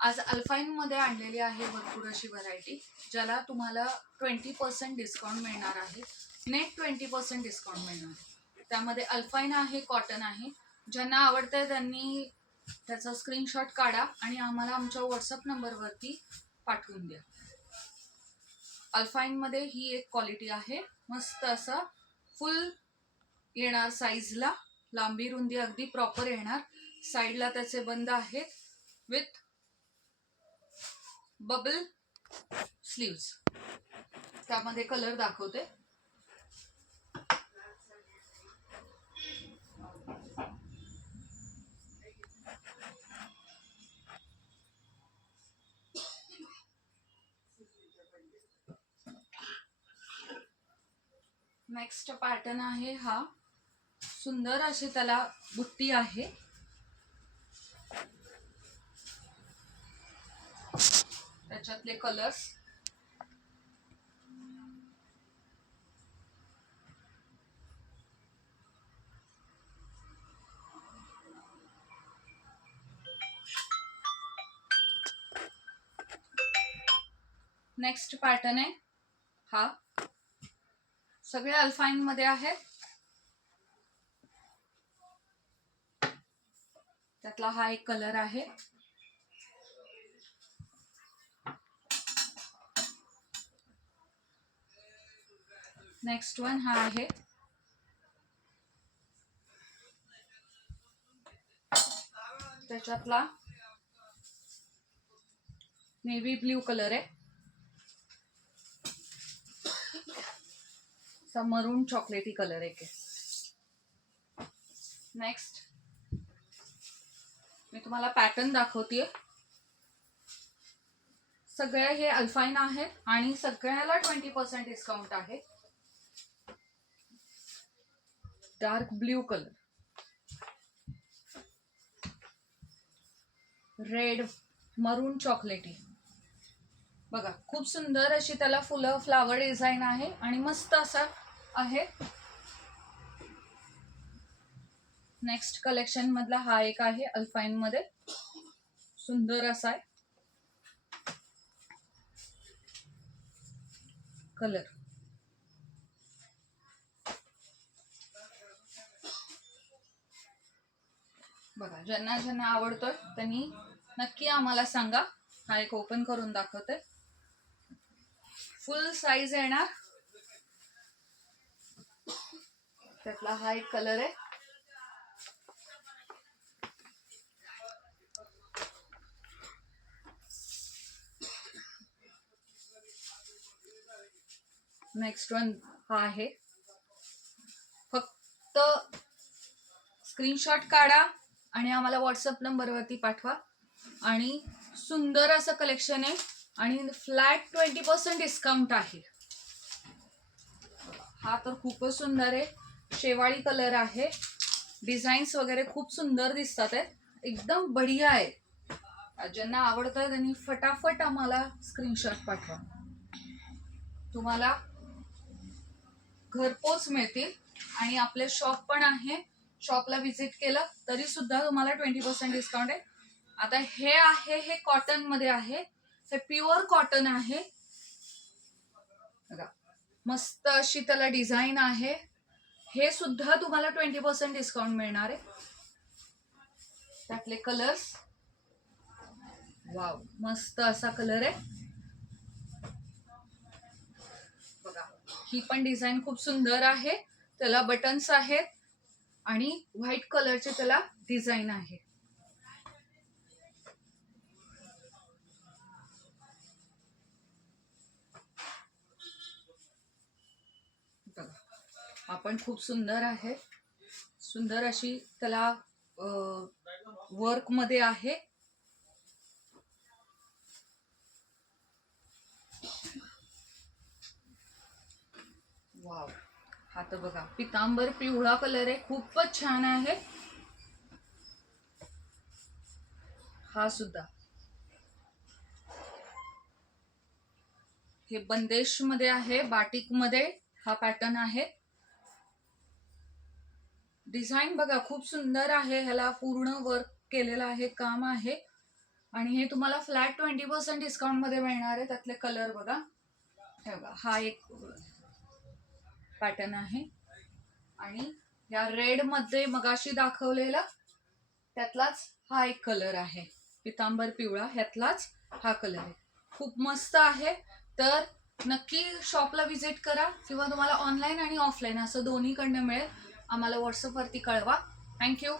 आज अल्फाइन मध्ये आणलेली आहे भरपूर अशी व्हरायटी, ज्याला तुम्हाला 20% डिस्काउंट मिळणार आहे. नेट 20% डिस्काउंट मिळणार आहे. त्यामध्ये अल्फाइन आहे, कॉटन आहे. ज्यांना आवडतंय त्यांनी त्याचा स्क्रीनशॉट काढा आणि आम्हाला आमच्या व्हॉट्सअप नंबरवरती पाठवून द्या. अल्फाइन मध्ये ही एक क्वालिटी आहे. मस्त असा फुल येणार साईजला, लांबी रुंदी अगदी प्रॉपर येणार. साईडला त्याचे बंद आहेत विथ बबल स्लीव्स. त्यामध्ये कलर दाखवते. नेक्स्ट पॅटर्न आहे हा. सुंदर अशी त्याला बुट्टी आहे. त्याच्यातले कलर्स नेक्स्ट पॅटर्न आहे हा. सगळे अल्फाइन मध्ये आहेत. त्यातला हा एक कलर आहे. नेक्स्ट वन हा आहे. त्याच्यातला नेव्ही ब्ल्यू कलर आहे. मरून चॉकलेटी कलर आहे. नेक्स्ट मी तुम्हाला पॅटर्न दाखवतेय. सगळे हे अल्फाइन आहेत आणि सगळ्याला 20% डिस्काउंट आहे. डार्क ब्ल्यू कलर, रेड, मरून चॉकलेटी. बघा खूप सुंदर अशी त्याला फुलं फ्लावर डिझाईन आहे आणि मस्त असा आहे. नेक्स्ट कलेक्शन मधला हा एक आहे अल्फाइन मध्ये. सुंदर असा आहे कलर. बघा ज्यांना ज्यांना आवडतोय त्यांनी नक्की आम्हाला सांगा. हा एक ओपन करून दाखवते. फुल साईज येणार. त्यातला हा एक कलर आहे. नेक्स्ट वन हा आहे. फक्त स्क्रीनशॉट काढा आणि आम्हाला व्हॉट्सअप नंबरवरती पाठवा. आणि सुंदर असं कलेक्शन आहे आणि फ्लॅट 20% डिस्काउंट आहे. हा तर खूपच सुंदर आहे. शेवाळी कलर आहे. डिझाईन्स वगैरे खूप सुंदर दिसतात आहेत. एकदम बढिया आहे. ज्यांना आवडतं त्यांनी फटाफट आम्हाला स्क्रीनशॉट पाठवा. तुम्हाला घरपोच मिळतील आणि आपले शॉप पण आहे. शॉपला व्हिजिट केलं तरी सुद्धा तुम्हाला 20% डिस्काउंट आहे. आता हे आहे, हे कॉटन मध्ये आहे. हे प्युअर कॉटन आहे. बघा मस्त अशी त्याला डिझाईन आहे. हे सुद्धा तुम्हाला 20% डिस्काउंट मिळणार आहे. त्यातले कलर्स, वाव मस्त असा कलर आहे. बघा ही पण डिझाईन खूप सुंदर आहे. त्याला बटन्स आहेत आणि व्हाईट कलरचे त्याला डिझाईन आहे. बघा हा पण खूप सुंदर आहे. सुंदर अशी त्याला वर्क मध्ये आहे. वाव हा तर बघा पितांबर पिवळा कलर आहे. खूपच छान आहे. हा सुद्धा हे बंदेश मध्ये आहे. बाटिक मध्ये हा पॅटर्न आहे. डिझाईन बघा खूप सुंदर आहे. ह्याला पूर्ण वर्क केलेलं आहे, काम आहे. आणि हे तुम्हाला फ्लॅट 20% डिस्काउंट मध्ये मिळणार आहे. त्यातले कलर बघा, हे बघा, हा एक पॅटर्न आहे आणि या रेड मध्ये मगाशी दाखवलेला त्यातलाच हा एक कलर आहे, पितांबर पिवळा, ह्यातलाच हा कलर आहे. खूप मस्त आहे. तर नक्की शॉपला व्हिजिट करा किंवा तुम्हाला ऑनलाईन आणि ऑफलाईन असं दोन्हीकडनं मिळेल. आम्हाला व्हॉट्सअपवरती कळवा. थँक्यू.